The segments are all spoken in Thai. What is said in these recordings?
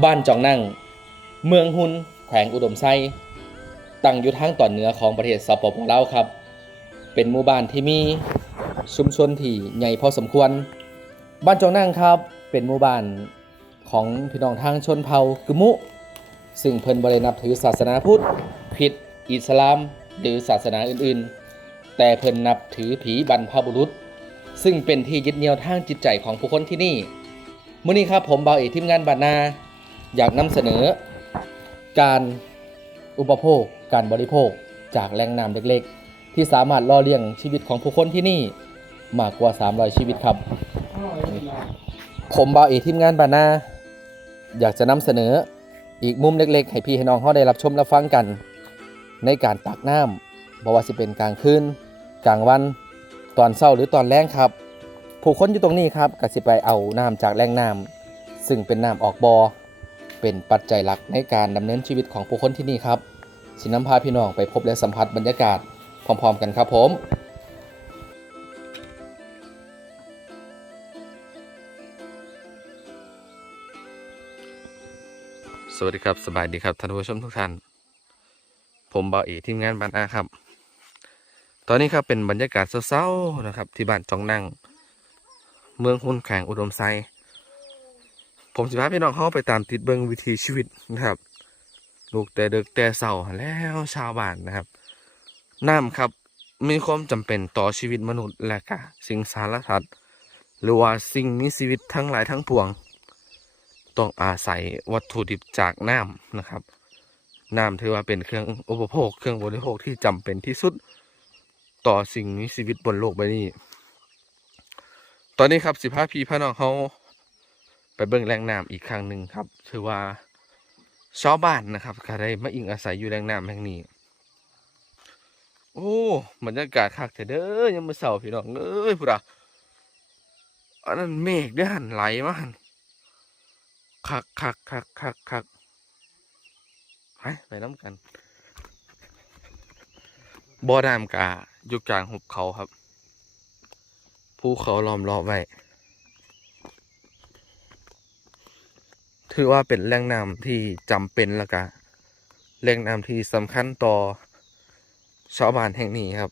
บ้านจองนั่งเมืองหุนแขวงอุดมไซตั้งอยู่ทางตอนเหนือของประเทศสปปลาวครับเป็นหมู่บ้านที่มีชุมชนที่ใหญ่พอสมควรบ้านจองนั่งครับเป็นหมู่บ้านของพี่น้องทางชนเผ่ากึมุซึ่งเพิ่นบ่ได้นับถือศาสนาพุทธคริสต์อิสลามหรือศาสนาอื่นๆแต่เพิ่นนับถือผีบรรพบุรุษซึ่งเป็นที่ยึดเหนี่ยวทางจิตใจของผู้คนที่นี่มื้อนี้ครับผมบ่าวเอกทีมงานบ้านนาอยากนำเสนอการอุปโภคการบริโภคจากแหล่งน้ำเล็กๆที่สามารถล่อเลี้ยงชีวิตของผู้คนที่นี่มากกว่า300ชีวิตครับผมบ่าวเอกทีมงานบ้านนาอยากจะนำเสนออีกมุมเล็กๆให้พี่ให้น้องเฮาได้รับชมรับฟังกันในการตักน้ำบ่ว่าสิเป็นกลางคืนกลางวันตอนเช้าหรือตอนแลงครับผู้คนอยู่ตรงนี้ครับก็สิไปเอาน้ำจากแหล่งน้ำซึ่งเป็นน้ำออกบ่อเป็นปัจจัยหลักในการดำเนินชีวิตของผู้คนที่นี่ครับสินำพาพี่น้องไปพบและสัมผัสบรรยากาศพร้อมๆกันครับผมสวัสดีครับสบายดีครับท่านผู้ชมทุกท่านผมบ่าวเอกทีมงานบ้านอาครับตอนนี้ครับเป็นบรรยากาศเศร้าๆนะครับที่บ้านจองนั่งเมืองหุนแขวงอุดมไซผมสิพาพี่น้องเข้าไปตามติดเบิ่งวิถีชีวิตนะครับลูกแต่เด็กแต่เศร้าแล้วชาวบ้านนะครับน้ำครับมีความจำเป็นต่อชีวิตมนุษย์และก็สิ่งสารพัดหรือว่าสิ่งมีชีวิตทั้งหลายทั้งปวงต้องอาศัยวัตถุดิบจากน้ำนะครับน้ำถือว่าเป็นเครื่องอุปโภคเครื่องบริโภคที่จำเป็นที่สุดต่อสิ่งมีชีวิตบนโลกใบนี้ตอนนี้ครับสิพาพี่น้องเขาไปเบิ่งแหล่งน้ำอีกครั้งหนึ่งครับถือว่าชาวบ้านนะครับก็ได้มาอิงอาศัยอยู่แหล่งน้ำแห่งนี้โอ้บรรยากาศคักแต่เด้อยังมื้อเช้าพี่น้องเอ้ยพุ่นอ่ะอันนั้นเมฆเด้อหันไหลมาหันคักไปน้ำกันบ่อน้ำกะอยู่กลางหุบเขาครับภูเขาล้อมรอบไว้ถือว่าเป็นแหล่งน้ำที่จำเป็นแล้วก็แหล่งน้ำที่สำคัญต่อชาวบ้านแห่งนี้ครับ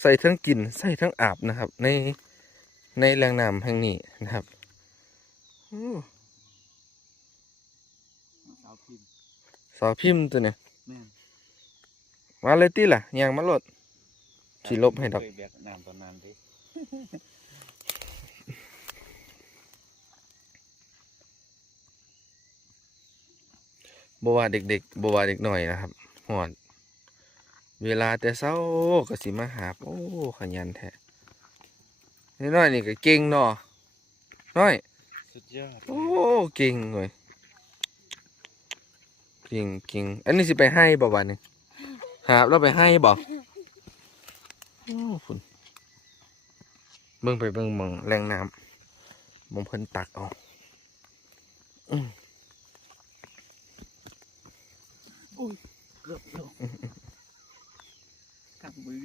ใส่ทั้งกินใส่ทั้งอาบนะครับในแหล่งน้ำแห่งนี้นะครับสาวพิมพ์ตัวเนี่ยมาเลยติล่ะยางมาโลดสิลบให้ดอกบ่ว่าเด็กๆบ่ว่าเด็กหน่อยนะครับหอดเวลาแต่เช้าก็สิมาหาโอ้ขยันแท้น้อยนี่ก็เก่งเนาะน้อยสุดยอดโอ้เก่งเลยเก่งอันนี้สิไปให้บ่วันนี้หาแล้วไปให้บ่โอ้คุณเบิ่งไปเบิ่งหม่องแรงน้ำหม่องเพิ่นตักเอาเกือบลงกำมือ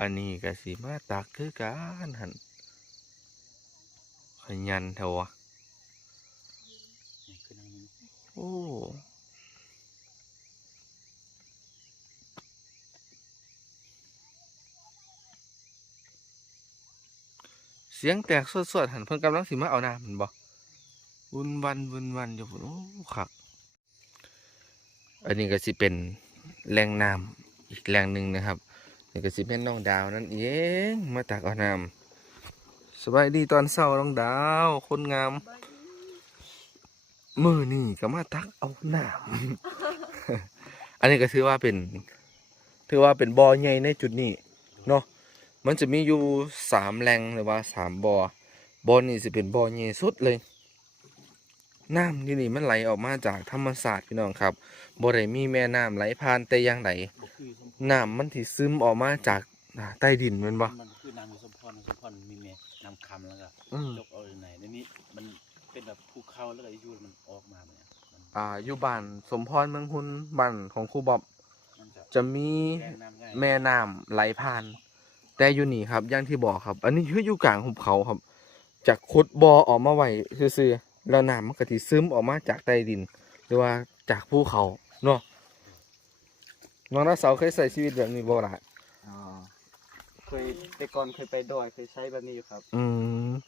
อันนี้ก็สิมาตักคือกันหันขยันเถอะวะโอ้เสียงแตกสดๆหันเพิ่นกำลังสิมาเอาน้ำมันบ่วุ่นวันอยู่พุ่นโอ้คักอันนี้ก็สิเป็นแหล่งน้ำอีกแหล่งหนึ่งนะครับนี่ก็สิเป็นน้องดาวนั่นเองมาตักเอาน้ำสบายดีตอนเช้าน้องดาวคนงามมือนี่ก็มาตักเอาน้ำ อันนี้ก็ถือว่าเป็นบ่อใหญ่ในจุดนี้เนาะมันจะมีอยู่3แหล่งหรือว่า3บ่อนี้จะเป็นบ่อใหญ่สุดเลยน้ำที่นี่มันไหลออกมาจากธรรมศาสตร์พี่น้องครับบ่ได้มีแม่น้ำไหลผ่านแต่อย่างใดน้ำมันที่ซึมออกมาจากใต้ดินแม่นบ่มันคือน้ำสมพรมีเมฆน้ำคำแล้วก็ยกเอาไหนในนี้มันเป็นแบบภูเขาแล้วก็ยูมันออกมาเนี่ยอยู่บ้านสมพรเมืองหุนบ้านของครูบอบจะมีแม่น้ำไหลผ่าน แต่อยู่นี่ครับอย่างที่บอกครับ อันนี้คืออยู่กลางหุบเขาครับ จากขุดบ่อออกมาไว้ซื่อๆแล้วน้ำมันก็สิซึมออกมาจากใต้ดิน หรือว่าจากภูเขาเนาะน้องน้าเสาเคยใช้ชีวิตแบบนี้บ่ล่ะ อ๋อเคยแต่ก่อนเคยไปดอยเคยใช้แบบนี้อยู่ครับ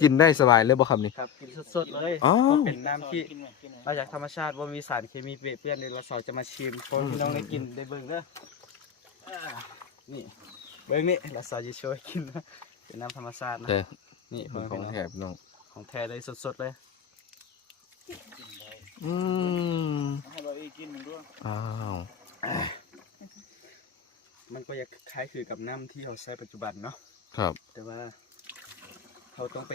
กินได้สบายเลยบ่ครับนี่ ครับกินสดๆเลย อ๋อ เพราะเป็นน้ำที่มาจากธรรมชาติว่ามีสารเคมีเปื้อนเลยเราสาวจะมาชิมเพราะพี่น้องได้กินได้เบิ่งเด้อนี่เบิ่งนี่เราสาวจะช่วยกินนะเป็นน้ำธรรมชาตินะ แต่ นี่ มัน ข ข อ อง ง แท้ แท้น้อง ของแท้เลยสดๆเลย อืม ให้เราอีกินมันด้วย อ้าว มันก็จะคล้ายคือกับน้ำที่เราใช้ปัจจุบันเนาะ ครับ แต่ว่าเราต้องไป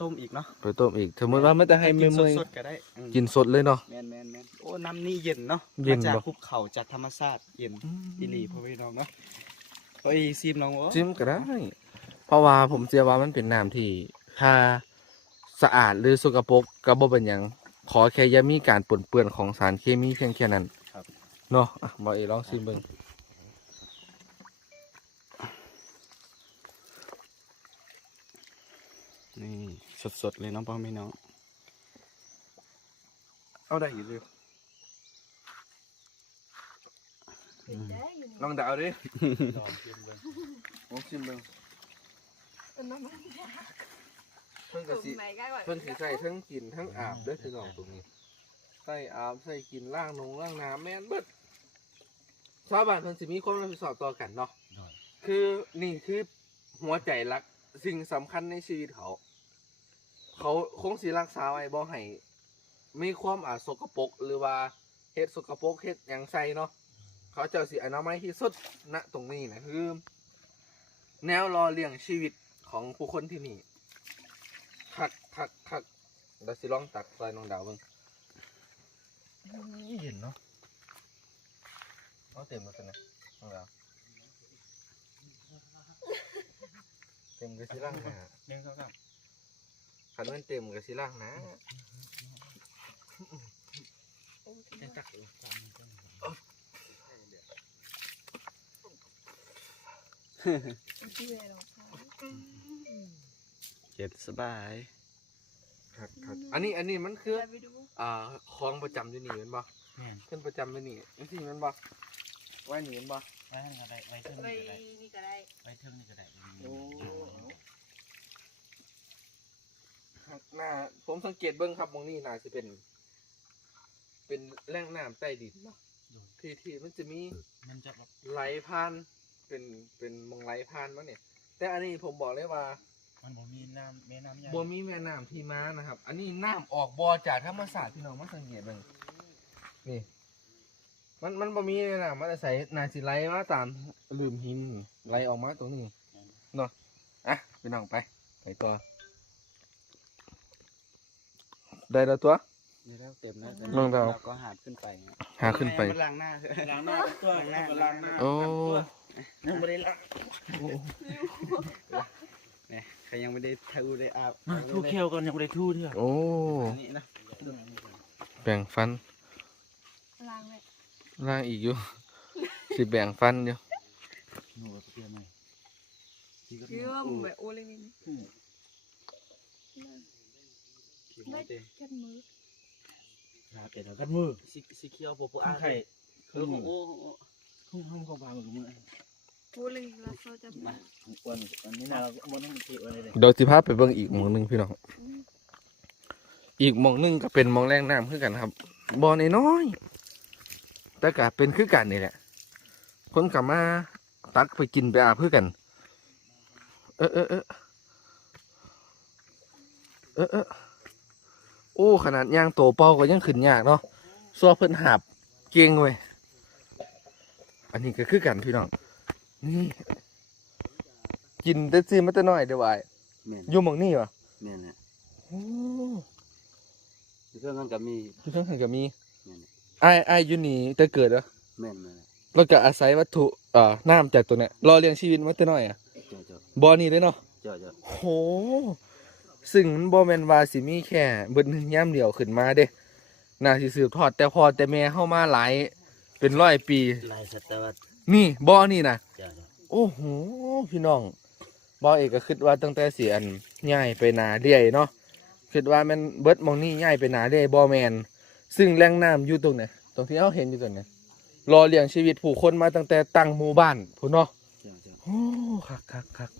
ต้มอีกเนาะ ไปต้มอีกสมมติว่าไม่ได้ให้ กิน เมื่อย สดๆก็ได้ กินสดเลยเนาะ แมนโอ้น้ำนี่เย็นเนาะ เย็น มาจาก บ่ ภูเขาจากธรรมชาติเย็นอีหลีพ่อพี่น้องเนาะพออีซีมน้องวะ จิ้มก็ได้ เพราะว่าผมเชื่อว่ามันเป็นน้ำที่ถ้าสะอาดหรือสกปรกก็บ่เป็นหยังขอแค่อย่ามีการปนเปื้อนของสารเคมีเพียงแค่นั้นเนาะอ่ะบ่เอลองชิมเบิ่ง นี่สดๆเลยน้องพ่อพี่น้อง เอาได้อยู่เลย เป็นได้อยู่ ลองดาวดิ ลองกินเบิ่ง ลองชิมเบิ่ง เป็นน้ำมัน เพิ่น ก ก็ ลุ่ สิ มไหนก็ก่อน เพิ่นสิใส่ทั้งกินทั้งอาบเด้อพี่น้องตรงนี้ใส่อาบใส่กินล้างล้างน้ำแม่นเบิดชาวบ้านเพิ่นสิมีความรับผิดชอบต่อกันเนาะ หน่อย คือนี่คือหัวใจหลักสิ่งสำคัญในชีวิตเขา เขาคงสิรักษาไว้บ่ให้มีความสกปรกหรือว่าเฮ็ดสกปรกเฮ็ดหยังใส่เนาะเขาเจ้าสิอนามัยที่สุดณตรงนี้นะคือ แนวรอเลี้ยงชีวิตของผู้คนที่นี่คักเดี๋ยวสิลองตักใส่น้องดาวเบิ่งเห็นเนาะเอาเต็มแล้วกันนะน้องดาวเต็มก็สิล่างนะ หนึ่งสองสาม คันมันเต็มก็สิล่างนะ ยังตักอยู่สามหนึ่งสอง ที่เลยหรอคะ เย็นสบาย ครับอันนี้มันคือ ไปดู คลองประจำอยู่นี่แมันบ่ แม่น ขึ้นประจำอยู่นี่จังซี่แมันบ่ไว้นี่แมันบ่ ไว้ให้ก็ได้ไว้เทิง ไป นี่ก็ได้ นี่ก็ได้ ไว้เทิงนี่ก็ได้ หน้าผมสังเกตเบิ่งครับมองนี่น่าสิเป็นแหล่งน้ำใต้ดินเนาะที่มันจะมี มันจะแบบ ไหลผ่านเป็นมองไหลผ่านมาเนี่ยแต่อันนี้ผมบอกเลยว่า มันบ่มีน้ำแม่น้ำใหญ่ บ่มีแม่น้ำที่มานะครับ อันนี้น้ำออกบ่อจากธรรมชาติพี่น้องมาสังเกตเบิ่งนี่ มันบ่มีแม่น้ำมันอาศัยน่าสิไหลมาตามหลืมหินไหลออกมาตรงนี้เนาะอ่ะพี่น้องไปต่อได้แล้วตัว นี่แล้วเต็มแล้ว น้องดาว เราก็หาขึ้นไป หาขึ้นไป มันล้างหน้า ล้างหน้าตัวล้างหน้า โอ้ ยังไม่ได้ล้าง เนี่ยใครยังไม่ได้ทูได้อาบ ทูเคียวก่อนยังไม่ได้ทูเถอะ โอ้ อันนี้นะ แบ่งฟัน ล้างเลย ล่างอีกอยู่ สิแบ่งฟันอยู่ หนูเปลี่ยนหน่อย คือว่ามึงแบบโอเลยมินได้แค่มือ เปลี่ยนแล้วกันมือ สีเขียวปู ข้า อาง ไข่ คือโอ้ ห้องของปลาหมึกมือ โอเลยเราโซจะมา อ้วนอันนี้นะเราบนต้องมีอะไรเลย เดี๋ยวสิพาไปเบิ่งอีกหมองหนึงพี่น้อง อีกหมองหนึงก็เป็นหมองแรงน้ำคือกันครับบ่อน้อยๆแต่ก็เป็นคือกันนี่แหละ คนกลับมาตักไปกินไปอาบคือกัน เออโอ้ขนาดย่างโตเป้าก็ยังขึ้นยากเนาะซัวเพิ่นหาบเก่งเว้ยอันนี้ก็คือกันพี่น้องนี่กินแต่ซื้อมาแต่น้อยเดี๋ยวไว้ แม่น อยู่หมองนี่วะ แม่นนะ โอ้ เครื่องนั้นก็มี อยู่ทั้งหันก็มี แม่น ไอ้อยู่นี่แต่เกิดเหรอ แม่น แล้วก็อาศัยวัตถุน้ำจากตัวเนี้ยรอเลี้ยงชีวิตมาแต่น้อยอ่ะ เจ้า บ่อนี่เลยเนาะ เจ้า โหซึ่งมันบ่แม่นว่าสิมีแค่เบิดย่ำเดียวขึ้นมาเด้น่าสิสืบทอดแต่พ่อแต่แม่เฮามาหลายเป็น100 ปี ลายสัตว์ นี่บ่อนี่นะ เจ้า โ โอ้โหพี่น้องบ่เอกก็คิดว่าตั้งแต่สิอันย้ายไปนาเรื่อยเนาะคิดว่าแมันเบิดหมองนี้ย้ายไปนาเรื่อยบ่แม่นซึ่งแหล่งน้ำอยู่ตรงไหนตรงที่เราเห็นอยู่ตรงนี้รอเลี้ยงชีวิตผู้คนมาตั้งแต่ตั้งหมู่บ้านพุ่นเนาะโอ้คัก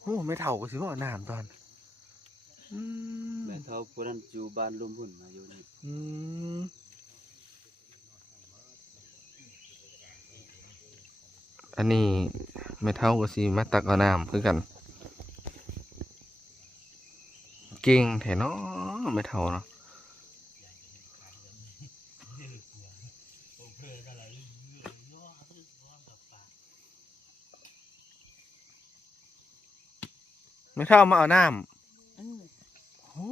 โอ้ไม่เท่าก็สิว่าน้ำตอนอืม แม่เฒ่าผู้นั้นอยู่บ้านลุมพุ่นมาอยู่นี่ อืมอันนี้ไม่เท่าก็สิมาตักเอาน้ำคือกัน เก่งแท้เนาะไม่เท่าเนาะไม่เท่ามาเอาน้ำโอ้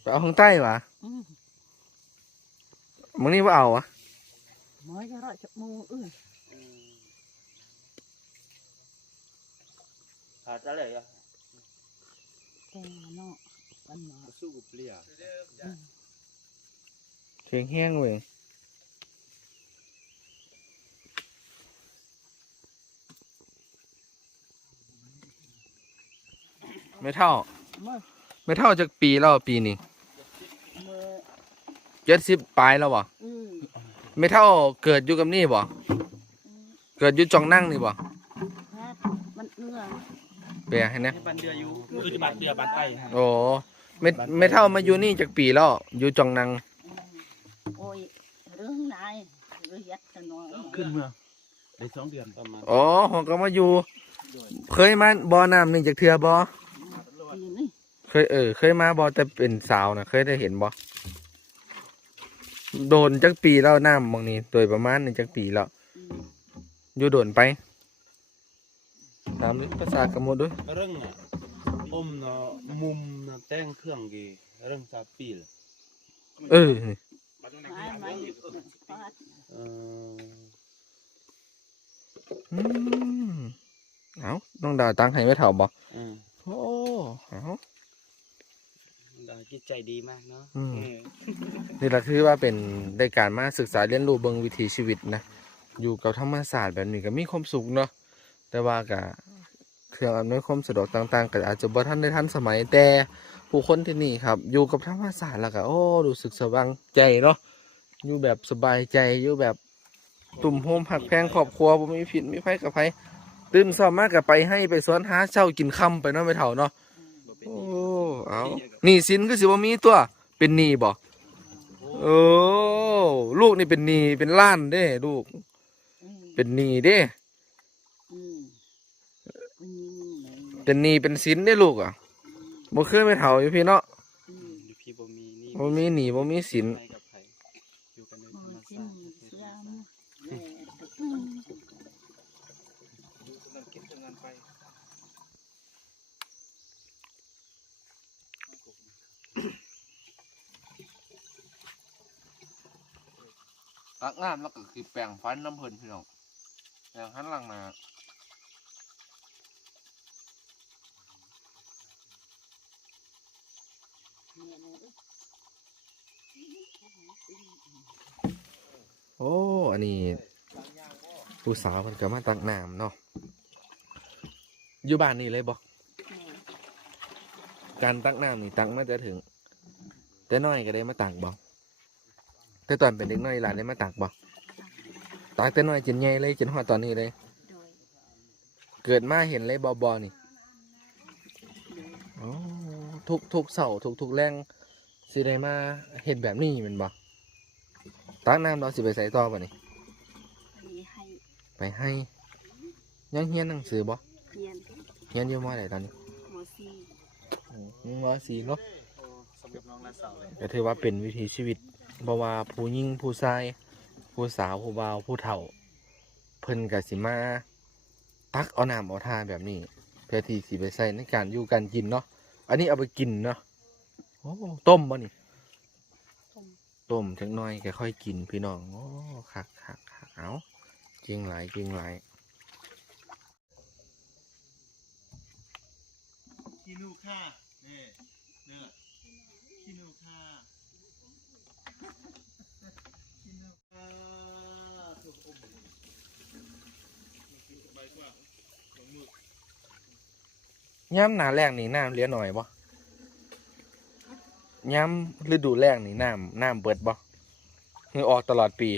ไปเอาข้างใต้วะมึงนี่ว่าเอาวะ mới cho rồi chụp mua ơi ขาดอะไรอ่ะ cái nó ăn nó สู้กับเปลี่ย เสียงแห้งเว้ยไม่เท่า mới ไม่เท่าจากปีแล้วปีนี้ mới 70 ปลายแล้วบ่ ไม่เท่าเกิดอยู่กับนี่บ่เกิดอยู่จองนั่งนี่บ่ hát bắn nưa แปลให้นะ ที่บ้านเดืออยู่ คือที่บ้านเดือบ้านใต้ โอ้ไม่เท่ามาอยู่นี่จากปีแล้วอยู่จองนั่ง ôi rương này rương dắt cho nó ขึ้นเมื่อได้2 เดือนประมาณ อ๋อผมก็มาอยู่ เคยมาบ่อน้ำนี่จากเทือบ่ gì nữa เคยมาบ่แต่เป็นสาวนะเคยได้เห็นบ่โดนจักปีแล้วน้ำบางนี้โดยประมาณนี่จักปีแล้ว อยู่โดนไปถามดิภาษากะหมดด้วย เรื่องอ่ะอมเนาะมุมเนาะแต่งเครื่องกี่เรื่อง3 ปีละ เออ mai mai phát เออ อืมเอาน้องดาวตังให้ไม่เท่าบ่ อืม โอ้เอา จิตใจดีมากเนาะ อืม นี่แหละคือว่าเป็นได้การมาศึกษาเรียนรู้เบิ่งวิถีชีวิตนะอยู่กับธรรมศาสตร์แบบนี้ก็มีความสุขเนาะแต่ว่าก็เครื่องอำนวยความสะดวกต่างๆก็อาจจะบ่ทันได้ทันสมัยแต่ผู้คนที่นี่ครับ อยู่กับธรรมศาสตร์แล้วก็โอ้รู้สึกสบายใจเนาะอยู่แบบสบายใจอยู่แบบตุ่มโฮมหักแพงครอบครัวบ่มีผิดมีไผกับไผตื่นเช้ามากก็ไปให้ไปสวนหาเช้ากินค่ำไปเนาะไม่เท่าเนาะ โอ้เอาหนี้สินก็สิบ่มีตัว เป็นหนี้บ่โอ้ลูกนี่เป็นหนี้เป็นล้านเด้ลูก เป็นหนี้เด้ เป็นหนี้เป็นสินเด้ลูกอ่ะบ่เคยไม่เท่าอยู่พี่เนาะ อยู่พี่บ่มีนี่ บ่มีหนี้บ่มีสิน ไปกับไผอยู่กันโดยธรรมชาติ ตักน้ำแล้วก็คือแปรงฟันน้ำเพิ่นพี่น้องแปรงหันหลังมาโอ้อันนี้ผู้สาวเพิ่นก็มาตักน้ำเนาะอยู่บ้านนี่เลยบ่การตักน้ำนี่ตักมาจะถึง แต่น้อยก็ได้มาตักบ่แต่ตอนเป็นเด็กน้อยหลานได้มาตักบ่ตักแต่น้อยจนใหญ่เลยจนฮอดตอนนี้เลย rồi เกิดมาเห็นเลยบอนี่โอ้ทุกเสาทุกแรงสิได้มาเห็นแบบนี้แมันบ่ตักน้ำเราสิไปใส่ต่อบ่นี่ đi hay ไปให้ยังเฮียนหนังสือบ่ hiền เฮียนอยู่มอไหนตอนนี้ mùa xì มอสีเนาะ สำหรับน้องละเสาเลย ก็ถือว่าเป็นวิถีชีวิตเพราะว่าผู้หญิงผู้ชายผู้สาวผู้บ่าวผู้เฒ่า เพิ่นก็สิมาตักเอาน้ำเอาท่าแบบนี้ เพื่อที่สิไปใส่ในการอยู่การกินเนาะอันนี้เอาไปกินเนาะโอ้ต้มบ่นี่ không ต้มจักหน่อยก็ค่อยกินพี่น้องโอ้คักเอาจริงหลาย ขี้นูค่ะนี่เนี่ยขี้นูค่ะขี้นูค่ะถูกอม ย้ำหนาแรงนี่น้ำเหลือหน่อยบ่ย้ำฤดูแรงนี่น้ำเบิดบ่คือออกตลอดปี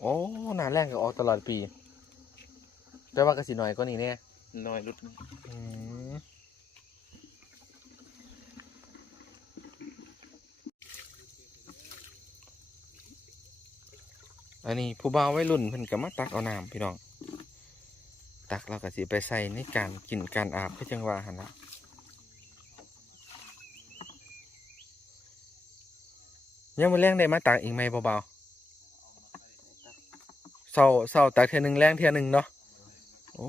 โอ้หนาแรงก็ออกตลอดปีแปลว่ากสิหน่อยก็นี่เนี่ย น้อยลุด อืมอันนี้ผู้บ่าววัยรุ่นเพิ่นก็มาตักเอาน้ำพี่น้องตักแล้วก็สิไปใส่ในการกินการอาบคือจังว่าหั่นล่ะยังมื้อแรงได้มาตักอีกไหมเบาๆเช้าตักเทื่อนึงแรงเทื่อนึงเนาะโอ้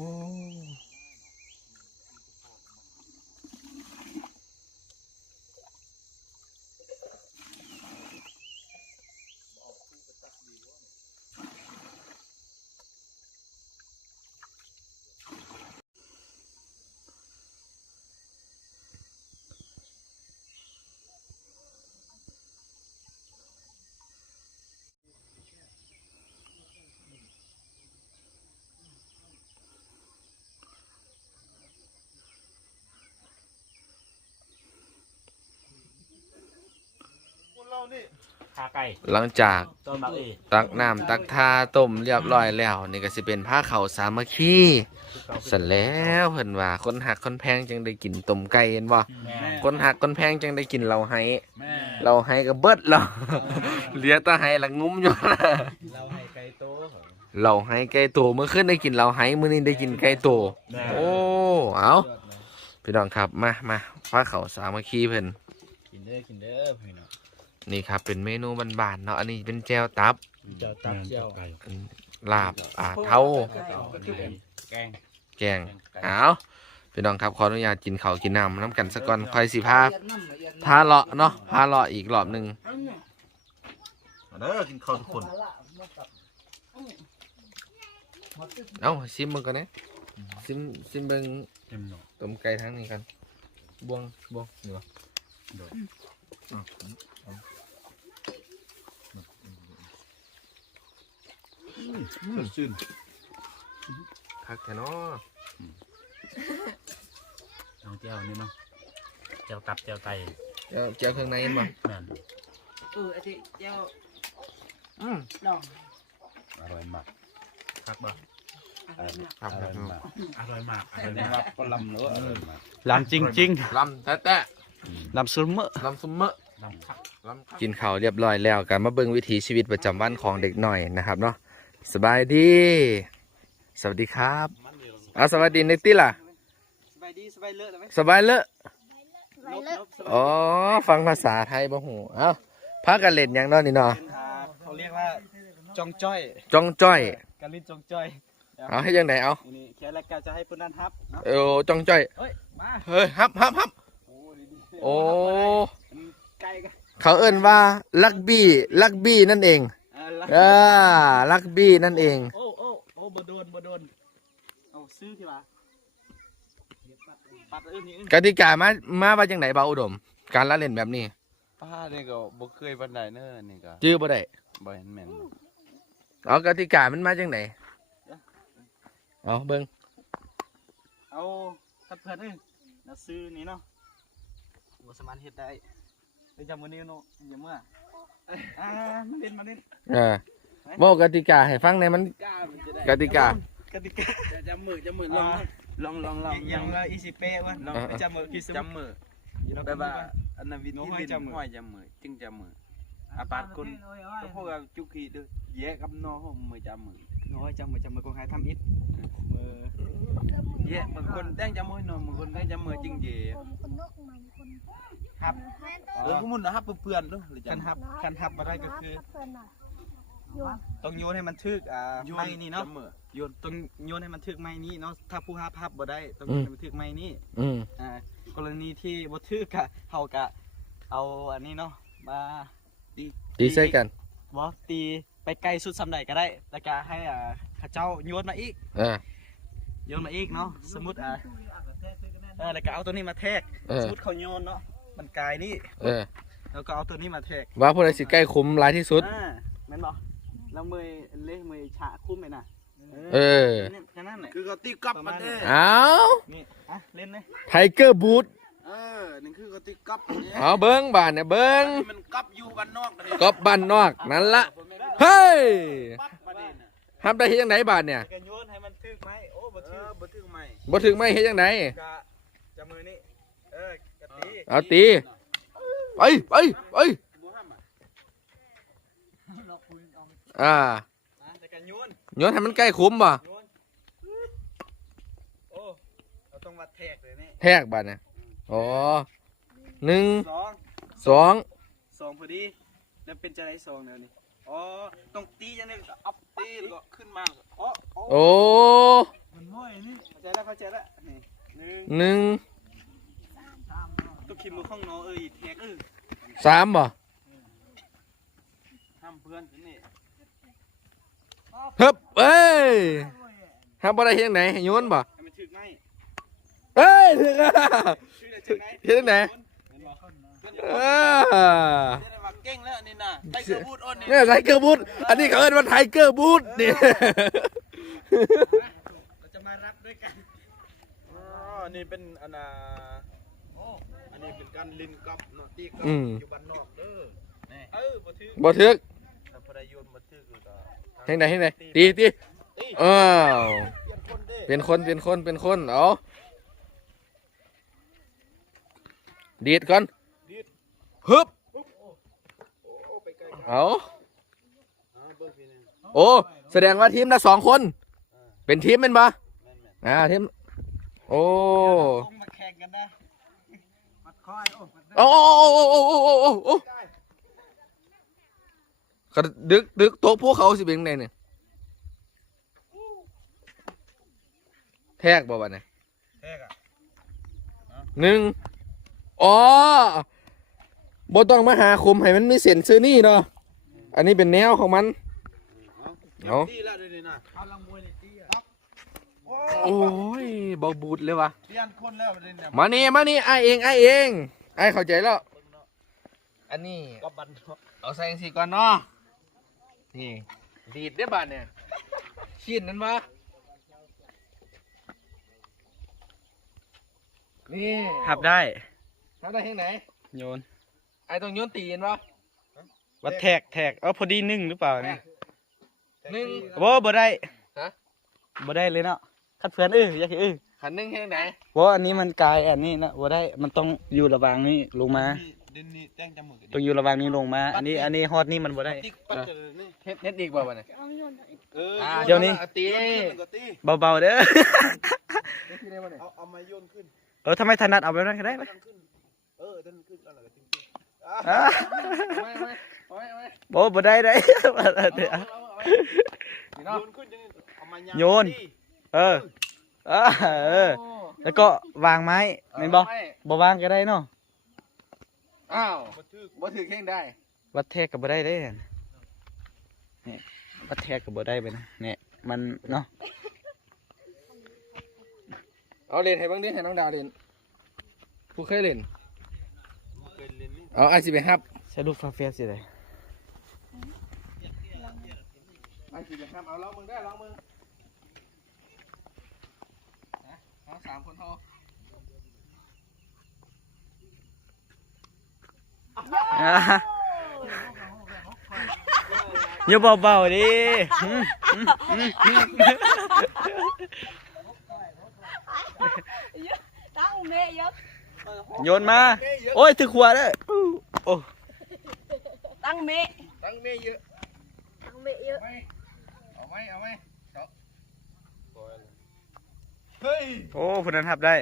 ขาไก่ หลังจาก ต้นบักเอ ตักน้ำตักทาต้มเรียบร้อยแล้วนี่ก็สิเป็นผ้าเขาวสามัคคีเสร็จแล้วเพิ่นว่าคนหักคนแพงจังได้กินต้มไก่เห็นบ่ แม่ คนหักคนแพงจังได้กินเหล้าไห้ แม่ เหล้าไห้ก็เบิดแล้ว เหลือแต่ไห้ละงุ้มอยู่นะ เราให้ไก่โต เหล้าไห้ไก่โตเมื่อคืนได้กินเหล้าไห้มื้อนี้ได้กินไก่โต แม่ โอ้เอาพี่น้องครับมาผ้าเขาวสามัคคีเพิ่น กินเด้อพี่น้อง นี่ครับเป็นเมนูบ้านๆเนาะอันนี้เป็นแจ่วตับ เจ้าตับเจ้า ลาบเท้า แกง แกงเอาพี่น้องครับขออนุญาตกินข้าวกินน้ำน้ำกันสักก่อนค่อยสิพาเลาะเนาะพาเลาะอีกรอบหนึ่ง เด้อกินข้าวทุกคน เอ้าชิมมึงก่อนนะชิมเบิ่ง เต็มหนอ ต้มไก่ทั้งนี้กันบวงนี่วะ สดชื่น คักแท้เนาะ เอาเจ้านี่เนาะเจ้าตับเจ้าไต เจ้าเครื่องในเห็นบ่ แม่น ไอ้ที่เจ้า อืม ดอง อร่อยมากคักบ่ อะไรเนี่ย ครับ อร่อยมากอร่อยมากอร่อยมากก็ลำเนื้ออร่อยมาก ลำจริง ลำแต้ ๆลำซุนเมอ ลำซุมเมอ ลำคัก กินข้าวเรียบร้อยแล้วกันมาเบิ่งวิถีชีวิตประจำวันของเด็กหน่อยนะครับเนาะสบายดี สวัสดีครับสวัสดีนึกติล่ะ สบายดีสบายเลอะไหม สบายเลอะ ลบ อ๋อฟังภาษาไทยบ่หูเอ้าพากันเล่นหยังเนาะนี่เนาะ เขาเรียกว่าจองจ้อย จ้องจ้อย การลิ้นจองจ้อย เอาให้ยังไงเอา นี่แค่แรกจะให้ปุ่นนันทับเนาะ เออจ้องจ้อย เฮ้ยมา เฮ้ยฮับ โอ้ดีๆ โอ้ ไก่กัน เขาเอิ้นว่าลักบี้นั่นเองลักบี้นั่นเอง โอ้บ่โดนเอาซื้อที่ว่าปัดอื่นนี่ กติกามาว่าจังไหนบ่าวอุดม การละเล่นแบบนี้ ป้านี่ก็บ่เคยปานใดเน้อนี่ก็ จื้อบ่ได้ บ่เห็นแม่น เอากติกามันมาจังไหนเอาเบิ่ง เอาทัดเพื่อนแล้วซื้อนี่เนาะบ่สามารถเฮ็ดได้ไปจำมื้อนี้เนาะอย่าเมื่อมาเล่น บอกกติกาให้ฟังในอยมัน กล้ามันจะได้ กติกา กติกา จำมือลอง ยังว่าอีสิเป้วะ ลอง ไปจำมือกี่สม จำมือ แบบว่า อันนั้นวิธี ห้อย เล่น จำมือ ห้อยจำมือจึงจำมืออาปาดคนก็พวกเราจุกีเด้อแยกกับน้องเขามือจำมือ น้อยจำมือคงหายทำอิดมือ แยกบางคนแต่งจำมือน้องบางคนแต่งจำมือจริงเจ ครับ พวกมึงนะครับเพื่อนๆเด้อหรือ คัน จำ ทับมาได้ก็คือต้องโยนให้มันทึกไม้นี่เนาะ จำมือ ต้องโยนให้มันทึกไม้นี้เนาะถ้าผู้ฮับบ่ได้ต้องโยนให้มันทึกไม้นี้ อืม กรณีที่บ่ทึกอะเฮากะเอาอันนี้เนาะมาตี ตีใส่กัน บ่ตีไปไกลสุดสำใดก็ได้แล้วก็ให้เขาเจ้าโยนมาอีก โยนมาอีกเนาะสมมุติแล้วก็เอาตัวนี้มาแทกสมมุติเขาโยนเนาะมันกายนี่แล้วก็เอาตัวนี้มาแทก ว่าผู้ใดสิใกล้คุ้มหลายที่สุด แม่นบ่แล้วมือเละมือฉะคุ้มไปน่ะ เออ นั่น เนี่ย คือเขาตีกลับมาเด้ เอา นี่อ่ะเล่นเลย ไทเกอร์บูท นี่คือเขาตีกลับเนี่ย เอาเบิ้งบ้านเนี่ยเบิ้ง นี่มันกลับอยู่บ้านนอกกัน กอบบ้านนอกนั่นละเฮ้ย ปั๊บมาเด่น ทำได้เฮ็ดจังไดบ้านเนี่ย กันโยนให้มันทึกไหมโอ้บ่ทึก บ่ถึงไหม บ่ถึงไม่เฮ็ดจังได กะจับมือนี่กะตี เอาตีไปไป บ่ห้ามอ่ะ อ่า แต่กันโยน โยนให้มันใกล้คุ้มบ่ โยนโอ้เราต้องวัดแทกเลยนี่ แทกบ้านเนี่ยอ๋อหนึ่ง สอง สอง สองพอดีแล้วเป็นจะได้สองเดี๋ยวนี้อ๋อต้องตีจังนี้อัพ ตีแล้วก็ขึ้นมาอ๋อ โอ้ มันม้อยนี่เข้าใจแล้วนี่หนึ่ง หนึ่ง ต้องคิดมือข้างน้องแทกสามบ่ ห้ามเพื่อนนี่ ฮึบเอ้ยทำบ่ได้เฮ็ดจังไดโยนบ่ ให้มันถึกง่าย เอ้ยถึงอ่ะ ชื่ออะไรถึกง่าย เฮ็ดจังไดอ่า ได้ว่าเก่งแล้วนี่น่ะไทเกอร์บูทอ้นนี่ เนี่ยไทเกอร์บูทอันนี้เขาเรียกว่าไทเกอร์บูทนี่ เราจะมารับด้วยกัน อ๋อนี่เป็นอันน่ะอันนี้เป็นการลินกับเนาะตีกับอยู่บ้านนอกเด้อ บ่ถึก บ่ถึก ถ้าพระโยนบ่ถึกก็ เฮ็ดจังไดตีอ้าว เปลี่ยนคนเด้ เป็นคนเอาดีดก่อนฮึบเอา เบิ่งพี่นึง โอ้แสดงว่าทีมละสองคน เป็นทีมเป็นปะ แม่น ทีมโอ้ ต้องมาแข่งกันนะมัดคอยโอ้ โอ้โอ้กระดึกโต๊ะพวกเขาสิเป็นไงเนี่ยแทกบ่วะเนี่ย แทกอ่ะ หนึ่งอ๋อบ่ต้องมาหาคุมให้มันมีเส้นซื้อนี่เนาะอันนี้เป็นแนวของมัน เอา เอา ตีแล้วเดี๋ยวนี้น่ะ เอาลังมวยนี่ตีอ่ะ โอ้ยเบาบูดเลยวะ เปลี่ยนคนแล้วเดี๋ยวนี้ มานี่ไอเองไอเข้าใจแล้วอันนี้ กับบ้านนอก เอาใส่สีก่อนเนาะนี่ดีดได้บ้านเนี่ยชิ้นนั้นปะนี่ หับได้ ทำได้ที่ไหน โยน ไอต้องโยนตีนปะ วัดแทกพอดี1หรือเปล่าเนี่ย หนึ่ง บ่ได้ ฮะ บ่ได้เลยเนาะคัดเพื่อนอยากให้ ขันหนึ่งที่ไหน อันนี้มันกายอันนี้นะบ่ได้มันต้องอยู่ระหว่างนี้ลงมา เดี๋ยวนี้แต่งจมูก ต้องอยู่ระหว่างนี้ลงมา อันนี้ฮอดนี่มันบ่ได้ ติ๊กปั๊บเจอนี่ เฮ็ดอีกบ่วะเนี่ย เอาโยนได้ เดี๋ยวนี้ ตี โยนขึ้นก็ตี เบาๆเด้อ เอามาโยนขึ้น ทำไมถนัดเอาแบบนั้นก็ได้ไหม ดันขึ้นดันขึ้นอะไรก็ตึง บ่ได้ได้ โยนขึ้นเอามา โยน เออ แล้วก็วางไม้แม่นบ่วางก็ได้เนาะ อ้าว บันทึก บ่ถือแข่งได้ วัดแทกก็บ่ได้เด้นี่วัดแทกก็บ่ได้ไปนะเนี่ยมันเนาะ เอาเล่นให้บ้างดิให้น้องดาวเล่นผู้เคยเล่น เคยเล่นนี่ เอาไอสิไปฮับ ใช้รูปฟ้าเฟียสิได้ ไอสิไปฮับเอาลองมึงได้ลองมึงเอา3 คนเท่า อย่าเบาๆดิ ตั้งเมย์ยก โยนมา โอ้ยถึกหัวเด้อโอ้ ตั้งเมย์ ตั้งเมย์เยอะ ตั้งเมย์เยอะ เอาไหมเจาะ เฮ้ย โอ้คนนั้นทับได้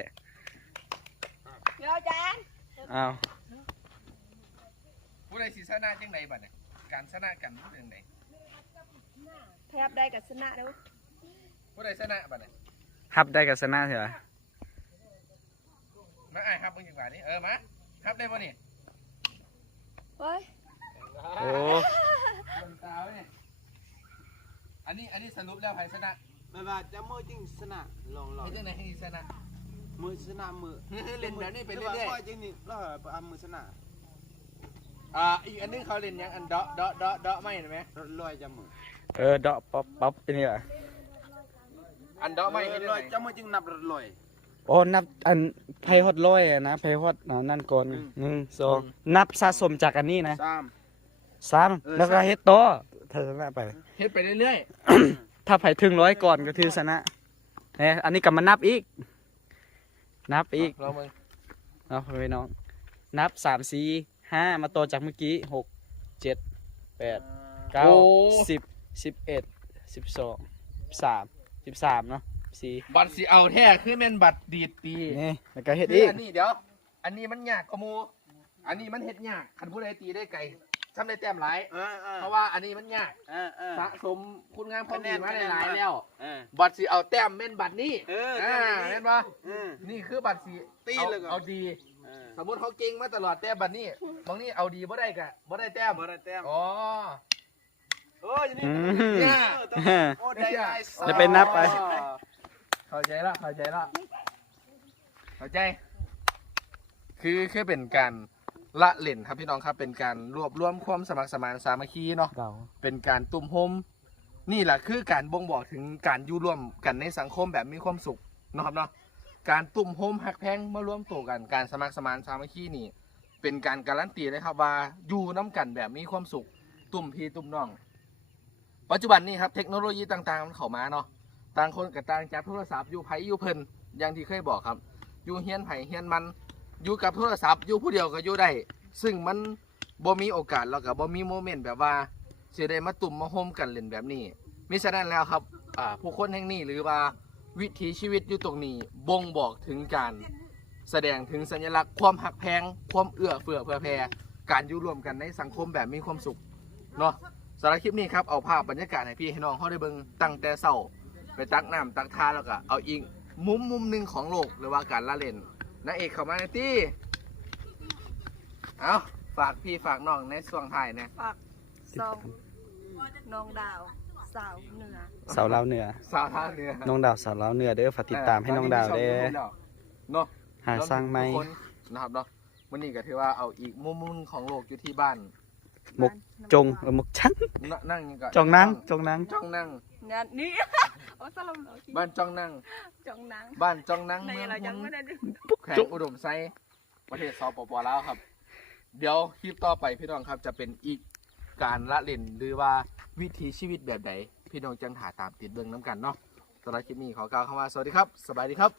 เดี๋ยวจาน อ้าว ผู้ใดสิชนะจังไดบัดเนี่ยการชนะกันเรื่องใด แทบได้กับชนะเด้อ ผู้ใดชนะบัดเนี่ย ทับได้กับชนะใช่ไหม มาไอ้ฮับเบิ่งจังหวะนี้มาฮับได้บ่นี่ เฮ้ย โอ้ ตาเนี่ยอันนี้สรุปแล้วใครชนะ ไม่ว่าจะมือจริงชนะลอง เฮ็ดจังไดให้ชนะ มือชนะมือ เล่นแบบนี้ไปเรื่อย จริงนี่เราเอามือชนะ อีกอันนึงเขาเล่นยังอันเดาะไม่เห็นไหม ลอยจะมือ เดาะป๊อปเป็นนี่แหละ อันเดาะไม่ ลอยจะมาจึงนับลอย โอ้นับอันไพฮอดร้อยอะนะไพฮอดนั่นก่อน1 2นับสะสมจากอันนี้นะ 3แล้วก็เฮ็ดต่อถ้าชนะไป เฮ็ดไปเรื่อย ถ้าไผถึง100ก่อนก็ถือชนะอันนี้ก็มานับอีก นับอีก เรามึง เอาพี่น้องนับ3 4 5มาต่อจากเมื่อกี้6 7 8 9 10 11 12 13เนาะ4 บัตรสิเอาแท้คือแม่นบัตรดีดตี นี่แล้วก็เฮ็ด คือ อีก อันนี้เดี๋ยว อันนี้มันยากกว่าหมูอันนี้มันเฮ็ดยากคันผู้ใดตีได้ไกลทำได้แต้มหลายเพราะว่าอันนี้มันยากสะสมคุณงามความดีมาได้หลายแล้ว บัตรสิเอาแต้มแม่นบัตรนี้แม่นบ่นี่คือบัตรสิ ตีเลยก็ เอาดี สมมุติเขาเก่งมาตลอดแต่บัตรนี้บางนี้เอาดีบ่ได้กะบ่ได้แต้ม บ่ได้แต้ม อ๋อ โอ้ยนี่ เนี่ย โอ้ได้ จะไปนับไป เข้าใจละเข้าใจละเข้าใจ คือเป็นการละเล่นครับพี่น้องครับเป็นการรวบรวมความสมัครสมานสามัคคีเนาะ เก่า เป็นการตุ่มโฮมนี่แหละคือการบ่งบอกถึงการอยู่ร่วมกันในสังคมแบบมีความสุขเนาะครับเนาะการตุ่มโฮมหักแพงมารวมตัวกันการสมัครสมานสามัคคีนี่ เป็นการการันตีเลยครับว่าอยู่น้ำกันแบบมีความสุขตุ่มพี่ตุ่มน้อง ปัจจุบันนี้ครับเทคโนโลยีต่างๆมันเข้ามาเนาะต่างคนกับต่างจับโทรศัพท์อยู่ไผอยู่เพิ่นอย่างที่เคยบอกครับอยู่เฮียนไผเฮียนมันอยู่กับโทรศัพท์อยู่ผู้เดียวก็อยู่ได้ซึ่งมันบ่มีโอกาสแล้วก็บ่มีโมเมนต์แบบว่าสิได้มาตุ่มมาโฮมกันเล่นแบบนี้มิฉะนั้นแล้วครับผู้คนแห่งนี้หรือว่าวิถีชีวิตอยู่ตรงนี้บ่งบอกถึงการแสดงถึงสัญลักษณ์ความหักแพงความเอื้อเฟื้อเผื่อแผ่การอยู่ร่วมกันในสังคมแบบมีความสุขเนาะสำหรับคลิปนี้ครับเอาภาพบรรยากาศให้พี่ให้น้องเขาได้เบิ่งตั้งแต่เช้าไปตักน้ำตักทาแล้วก็เอาอีกมุมหนึ่งของโลกหรือว่าการละเล่นนางเอกเข้ามาในตี้เอาฝากพี่ฝากน้องในช่วงท้ายเนี่ย ฝากซองน้องดาวสาวเหนือ สาวลาวเหนือ สาวท่าเรือ น้องดาวสาวลาวเหนือเด้อฝากติดตามให้น้องดาวเด้อ เนาะ หาสร้างไหม ทุกคนนะครับเนาะวันนี้ก็ถือว่าเอาอีกมุมหนึ่งของโลกอยู่ที่บ้าน มุกจงมุกชัง นั่งยังก็ จองนั่งจองนั่ง จ้องนั่ง งานนี้ โอ้สลับเรา บ้านจ้องนั่ง จังนัง บ้านจ้องนั่ง ใน เมือง เรายัง มุ ไม่ น ได้ดู แขวงอุดมไซประเทศสปปลาวครับ เดี๋ยวคลิปต่อไปพี่น้องครับจะเป็นอีกการละเล่นหรือว่าวิถีชีวิตแบบใดพี่น้องจังหาตามติดเบิ่งน้ำกันเนาะสำหรับคลิปนี้ขอกล่าวคำว่าสวัสดีครับสบายดีครับ